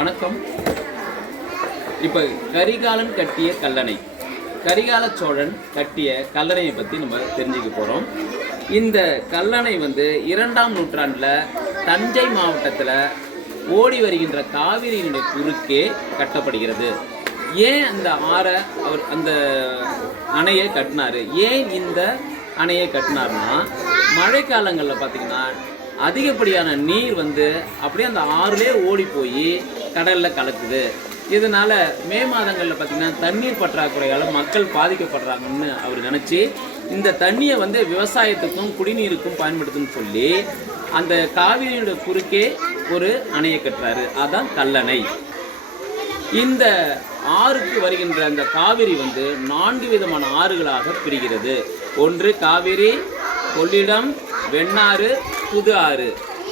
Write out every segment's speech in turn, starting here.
வணக்கம். இப்போ கரிகாலன் கட்டிய கல்லணை, கரிகால சோழன் கட்டிய கல்லணையை பற்றி நம்ம தெரிஞ்சுக்க போகிறோம். இந்த கல்லணை வந்து 2ஆம் நூற்றாண்டில் தஞ்சை மாவட்டத்தில் ஓடி வருகின்ற காவிரியினுடைய குறுக்கே கட்டப்படுகிறது. ஏன் அந்த அந்த அணையை கட்டினார், ஏன் இந்த அணையை கட்டினார்னா, மழை காலங்களில் பார்த்திங்கன்னா அதிகப்படியான நீர் வந்து அப்படியே அந்த ஆறுலேயே ஓடி போய் கடலில் கலக்குது. இதனால் மே மாதங்களில் பார்த்திங்கன்னா தண்ணீர் பற்றாக்குறையால் மக்கள் பாதிக்கப்படுறாங்கன்னு அவர் நினச்சி இந்த தண்ணியை வந்து விவசாயத்துக்கும் குடிநீருக்கும் பயன்படுத்துன்னு சொல்லி அந்த காவிரியோட குறுக்கே ஒரு அணையை கட்டுறாரு. அதான் கல்லணை. இந்த ஆறுக்கு வருகின்ற அந்த காவிரி வந்து 4 விதமான ஆறுகளாக பிரிகிறது. ஒன்று காவிரி, கொள்ளிடம், வெண்ணாறு, புது ஆறு,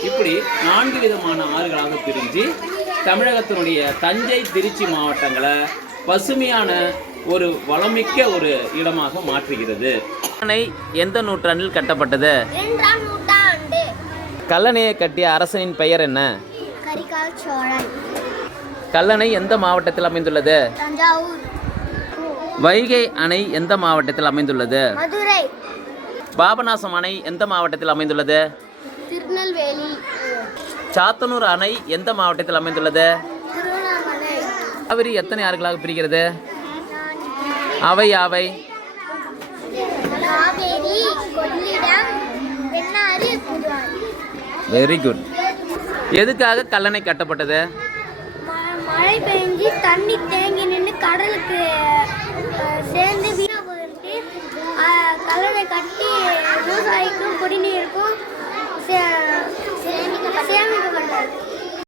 இப்படி 4 விதமான ஆறுகளாக பிரிஞ்சு தமிழகத்தினுடைய தஞ்சை, திருச்சி மாவட்டங்களை பசுமையான ஒரு வளமிக்க ஒரு இடமாக மாற்றுகிறது. கல்லணை எந்த நூற்றாண்டில் கட்டப்பட்டது? 2ஆம் நூற்றாண்டு. கல்லணையை கட்டிய அரசனின் பெயர் என்ன? கரிகால சோழன். கல்லணை எந்த மாவட்டத்தில் அமைந்துள்ளது? தஞ்சாவூர். வைகை அணை எந்த மாவட்டத்தில் அமைந்துள்ளது? மதுரை. பாபநாசம் அணை எந்த மாவட்டத்தில் அமைந்துள்ளது? திருநெல்வேலி. சாத்தனூர் அணை எந்த மாவட்டத்தில் அமைந்துள்ளது? திருவண்ணாமலை. காவிரி எத்தனை ஆறுகளாக பிரிகிறது? அவை யாவை? காவேரி, கொள்ளிடம், வெண்ணாறு, புது ஆறு. Very good. எதுக்காக கல்லணை கட்டப்பட்டது? மழை பெஞ்சு தண்ணி தேங்கி நின்று கடலுக்கு சேர்ந்து வீணா போயிருக்கு. கல்லணை கட்டி விவசாயிக்கும் குடிநீருக்கும் சேமிக்கப்பட்டது.